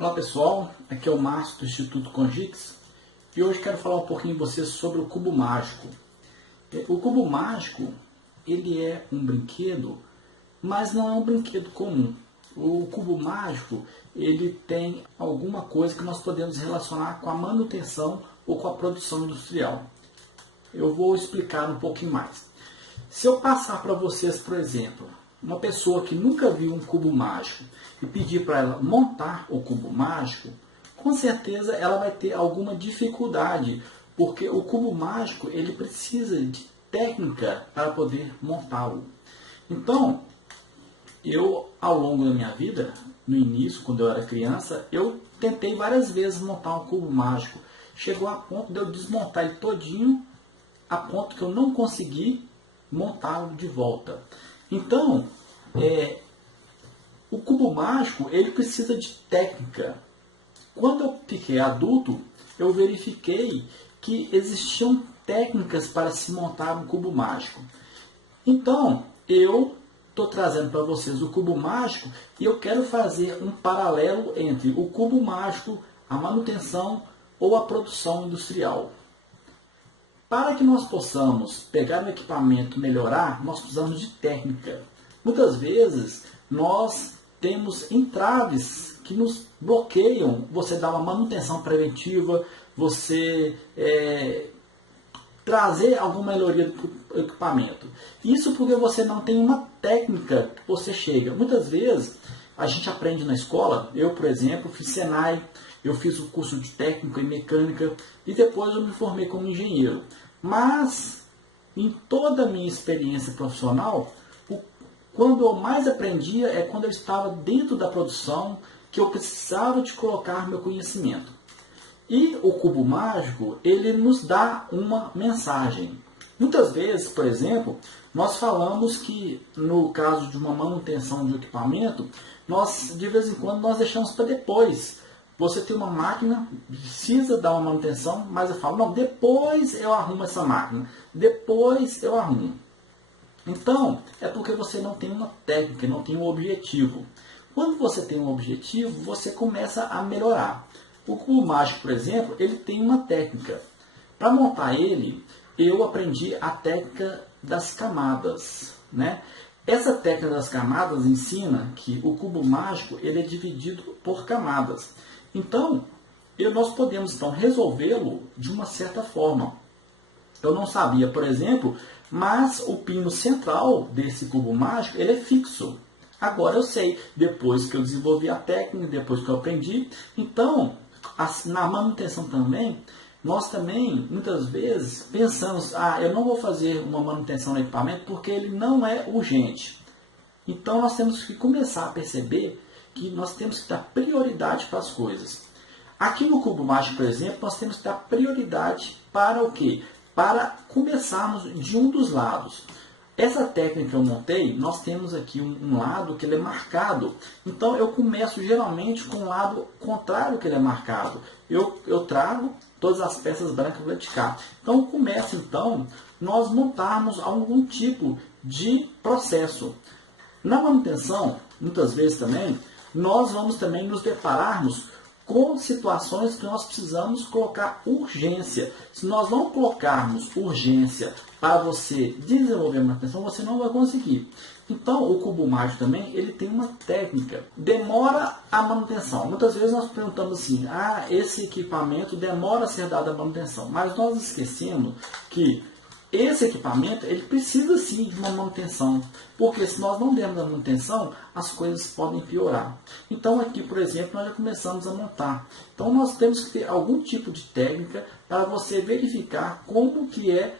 Olá pessoal, aqui é o Márcio do Instituto Congix e hoje quero falar um pouquinho com vocês sobre o cubo mágico. O cubo mágico, ele é um brinquedo, mas não é um brinquedo comum. O cubo mágico, ele tem alguma coisa que nós podemos relacionar com a manutenção ou com a produção industrial. Eu vou explicar um pouquinho mais. Se eu passar para vocês, por exemplo, uma pessoa que nunca viu um cubo mágico e pedir para ela montar o cubo mágico, com certeza ela vai ter alguma dificuldade, porque o cubo mágico ele precisa de técnica para poder montá-lo. Então, eu ao longo da minha vida, no início, quando eu era criança, eu tentei várias vezes montar um cubo mágico. Chegou a ponto de eu desmontar ele todinho, a ponto que eu não consegui montá-lo de volta. Então, o cubo mágico ele precisa de técnica. Quando eu fiquei adulto, eu verifiquei que existiam técnicas para se montar um cubo mágico. Então, eu estou trazendo para vocês o cubo mágico e eu quero fazer um paralelo entre o cubo mágico, a manutenção ou a produção industrial. Para que nós possamos pegar o equipamento e melhorar, nós precisamos de técnica. Muitas vezes nós temos entraves que nos bloqueiam. Você dá uma manutenção preventiva, você trazer alguma melhoria do equipamento. Isso porque você não tem uma técnica que você chega. Muitas vezes a gente aprende na escola, eu por exemplo fiz Senai, eu fiz o curso de técnica e mecânica e depois eu me formei como engenheiro. Mas em toda a minha experiência profissional, quando eu mais aprendia é quando eu estava dentro da produção, que eu precisava de colocar meu conhecimento. E o cubo mágico, ele nos dá uma mensagem. Muitas vezes, por exemplo, nós falamos que no caso de uma manutenção de um equipamento, nós de vez em quando nós deixamos para depois. Você tem uma máquina, precisa dar uma manutenção, mas eu falo, não, depois eu arrumo essa máquina, depois eu arrumo. Então, é porque você não tem uma técnica, não tem um objetivo. Quando você tem um objetivo, você começa a melhorar. O cubo mágico, por exemplo, ele tem uma técnica. Para montar ele, eu aprendi a técnica das camadas, né? Essa técnica das camadas ensina que o cubo mágico ele é dividido por camadas. Então, nós podemos então resolvê-lo de uma certa forma. Eu não sabia, por exemplo, mas o pino central desse cubo mágico ele é fixo. Agora eu sei, depois que eu desenvolvi a técnica, depois que eu aprendi. Então, na manutenção também, nós também, muitas vezes, pensamos, eu não vou fazer uma manutenção no equipamento porque ele não é urgente. Então, nós temos que começar a perceber que nós temos que dar prioridade para as coisas. Aqui no cubo mágico, por exemplo, nós temos que dar prioridade para o quê? Para começarmos de um dos lados. Essa técnica que eu montei, nós temos aqui um lado que ele é marcado. Então eu começo geralmente com o lado contrário que ele é marcado. Eu trago todas as peças brancas para de cá. Então começa então nós montarmos algum tipo de processo. Na manutenção, muitas vezes também, nós vamos também nos depararmos com situações que nós precisamos colocar urgência. Se nós não colocarmos urgência para você desenvolver a manutenção, você não vai conseguir. Então, o cubo mágico também, ele tem uma técnica. Demora a manutenção. Muitas vezes nós perguntamos assim, esse equipamento demora a ser dado a manutenção. Mas nós esquecemos que esse equipamento ele precisa sim de uma manutenção, porque se nós não dermos a manutenção, as coisas podem piorar. Então aqui, por exemplo, nós já começamos a montar. Então nós temos que ter algum tipo de técnica para você verificar como que é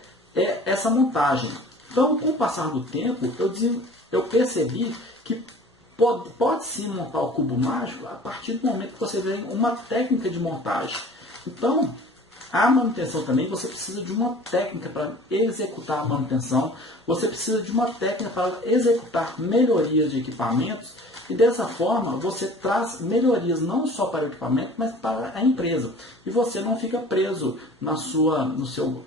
essa montagem. Então, com o passar do tempo, eu percebi que pode sim montar o cubo mágico a partir do momento que você tem uma técnica de montagem. Então, a manutenção também, você precisa de uma técnica para executar a manutenção, você precisa de uma técnica para executar melhorias de equipamentos e dessa forma você traz melhorias não só para o equipamento, mas para a empresa. E você não fica preso no seu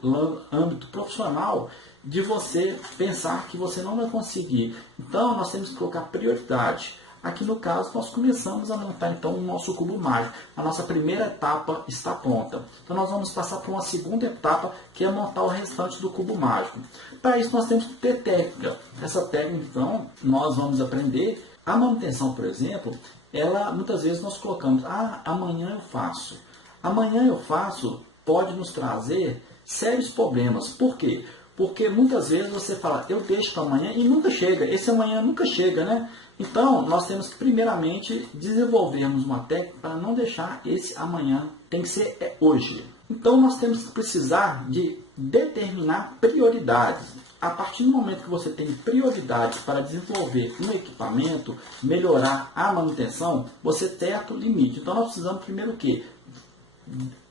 âmbito profissional de você pensar que você não vai conseguir. Então nós temos que colocar prioridade. Aqui no caso, nós começamos a montar então o nosso cubo mágico. A nossa primeira etapa está pronta. Então nós vamos passar para uma segunda etapa, que é montar o restante do cubo mágico. Para isso nós temos que ter técnica. Essa técnica, então, nós vamos aprender. A manutenção, por exemplo, ela muitas vezes nós colocamos, amanhã eu faço. Amanhã eu faço pode nos trazer sérios problemas. Por quê? Porque muitas vezes você fala, eu deixo para amanhã e nunca chega. Esse amanhã nunca chega, né? Então, nós temos que primeiramente desenvolvermos uma técnica para não deixar esse amanhã. Tem que ser hoje. Então, nós temos que precisar de determinar prioridades. A partir do momento que você tem prioridades para desenvolver um equipamento, melhorar a manutenção, você testa o limite. Então, nós precisamos primeiro o quê?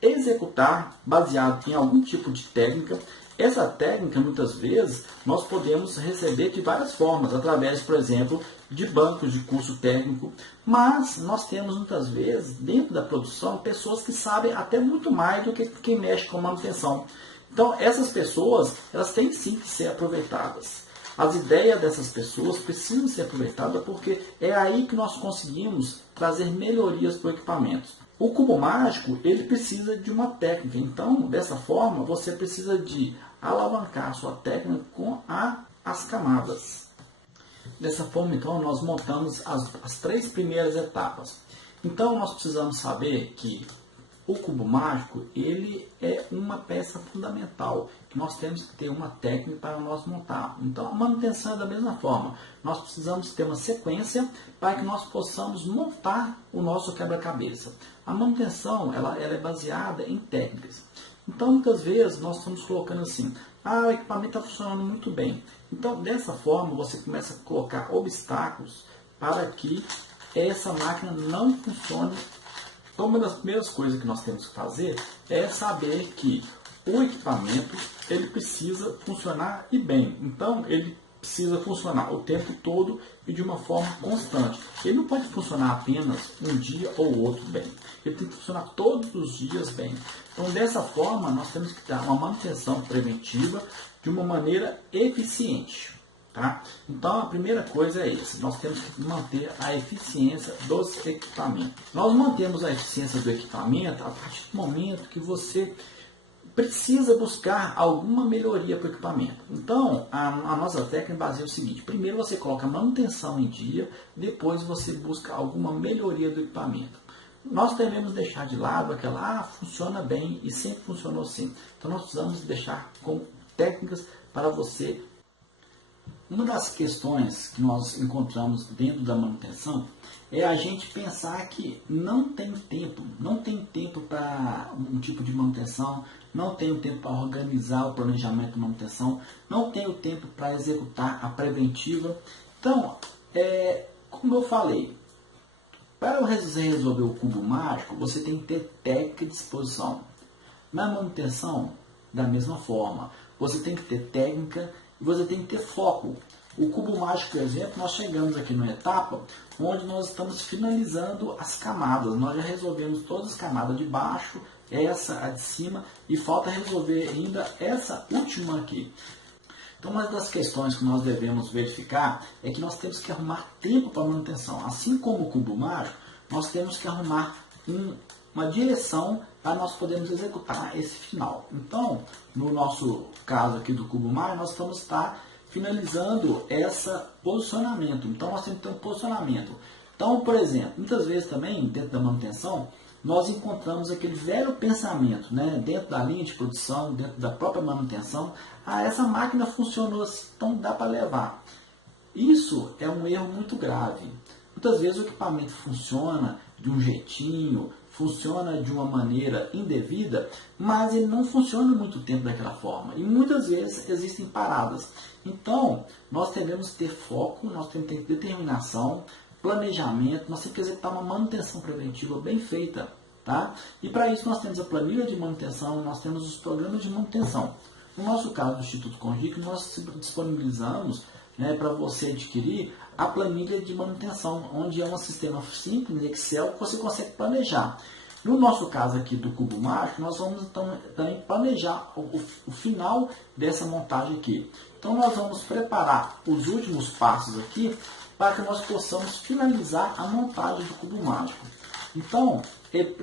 Executar baseado em algum tipo de técnica. Essa técnica, muitas vezes, nós podemos receber de várias formas, através, por exemplo, de bancos de curso técnico, mas nós temos, muitas vezes, dentro da produção, pessoas que sabem até muito mais do que quem mexe com manutenção. Então, essas pessoas, elas têm sim que ser aproveitadas. As ideias dessas pessoas precisam ser aproveitadas porque é aí que nós conseguimos trazer melhorias para o equipamento. O cubo mágico, ele precisa de uma técnica. Então, dessa forma, você precisa de alavancar a sua técnica com as camadas. Dessa forma, então, nós montamos as 3 primeiras etapas. Então, nós precisamos saber que o cubo mágico, ele é uma peça fundamental. Nós temos que ter uma técnica para nós montar. Então, a manutenção é da mesma forma. Nós precisamos ter uma sequência para que nós possamos montar o nosso quebra-cabeça. A manutenção, ela é baseada em técnicas. Então, muitas vezes, nós estamos colocando assim, o equipamento está funcionando muito bem. Então, dessa forma, você começa a colocar obstáculos para que essa máquina não funcione. Então, uma das primeiras coisas que nós temos que fazer é saber que o equipamento ele precisa funcionar e bem. Então, ele precisa funcionar o tempo todo e de uma forma constante. Ele não pode funcionar apenas um dia ou outro bem. Ele tem que funcionar todos os dias bem. Então, dessa forma, nós temos que dar uma manutenção preventiva de uma maneira eficiente. Tá? Então, a primeira coisa é essa. Nós temos que manter a eficiência dos equipamentos. Nós mantemos a eficiência do equipamento a partir do momento que você precisa buscar alguma melhoria para o equipamento. Então, a nossa técnica baseia o seguinte. Primeiro você coloca a manutenção em dia, depois você busca alguma melhoria do equipamento. Nós devemos deixar de lado aquela, funciona bem e sempre funcionou assim. Então, nós precisamos deixar com técnicas para você. Uma das questões que nós encontramos dentro da manutenção é a gente pensar que não tem tempo para um tipo de manutenção, não tenho tempo para organizar o planejamento de manutenção, não tenho tempo para executar a preventiva. Então, como eu falei, para você resolver o cubo mágico, você tem que ter técnica de disposição. Na manutenção, da mesma forma, você tem que ter técnica e você tem que ter foco. O cubo mágico, por exemplo, nós chegamos aqui numa etapa onde nós estamos finalizando as camadas. Nós já resolvemos todas as camadas de baixo, essa a de cima, e falta resolver ainda essa última aqui. Então, uma das questões que nós devemos verificar é que nós temos que arrumar tempo para manutenção. Assim como o cubo mágico, nós temos que arrumar uma direção para nós podermos executar esse final. Então, no nosso caso aqui do cubo mágico, nós estamos finalizando esse posicionamento. Então, nós temos que ter um posicionamento. Então, por exemplo, muitas vezes também, dentro da manutenção, nós encontramos aquele velho pensamento, né, dentro da linha de produção, dentro da própria manutenção, essa máquina funcionou assim, então dá para levar. Isso é um erro muito grave. Muitas vezes o equipamento funciona de um jeitinho, funciona de uma maneira indevida, mas ele não funciona muito tempo daquela forma. E muitas vezes existem paradas. Então, nós devemos ter foco, nós temos que ter determinação, planejamento, nós temos que executar uma manutenção preventiva bem feita. Tá? E para isso nós temos a planilha de manutenção, nós temos os programas de manutenção. No nosso caso do Instituto Congic, nós disponibilizamos para você adquirir a planilha de manutenção, onde é um sistema simples, Excel, que você consegue planejar. No nosso caso aqui do cubo mágico, nós vamos então também planejar o final dessa montagem aqui. Então nós vamos preparar os últimos passos aqui para que nós possamos finalizar a montagem do cubo mágico. Então,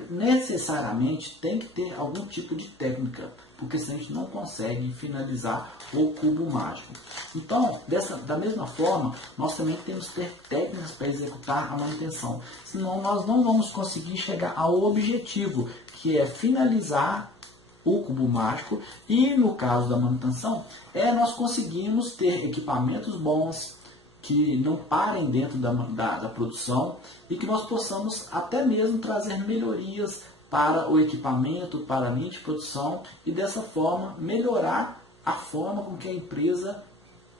necessariamente tem que ter algum tipo de técnica, porque senão a gente não consegue finalizar o cubo mágico. Então, da mesma forma, nós também temos que ter técnicas para executar a manutenção, senão nós não vamos conseguir chegar ao objetivo, que é finalizar o cubo mágico. E no caso da manutenção, nós conseguimos ter equipamentos bons, que não parem dentro da produção e que nós possamos até mesmo trazer melhorias para o equipamento, para a linha de produção e dessa forma melhorar a forma com que a empresa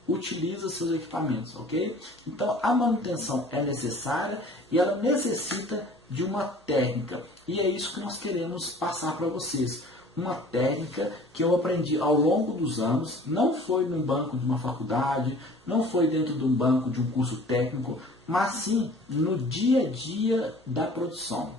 utiliza seus equipamentos, ok? Então a manutenção é necessária e ela necessita de uma técnica, e é isso que nós queremos passar para vocês. Uma técnica que eu aprendi ao longo dos anos, não foi num banco de uma faculdade, não foi dentro de um banco de um curso técnico, mas sim no dia a dia da produção.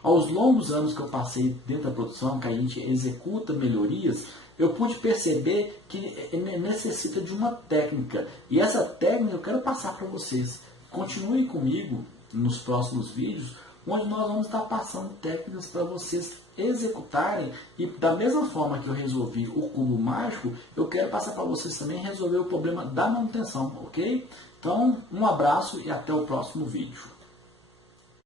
Aos longos anos que eu passei dentro da produção, que a gente executa melhorias, eu pude perceber que necessita de uma técnica. E essa técnica eu quero passar para vocês. Continuem comigo nos próximos vídeos, onde nós vamos estar passando técnicas para vocês executarem. E da mesma forma que eu resolvi o cubo mágico, eu quero passar para vocês também resolver o problema da manutenção, ok? Então, um abraço e até o próximo vídeo.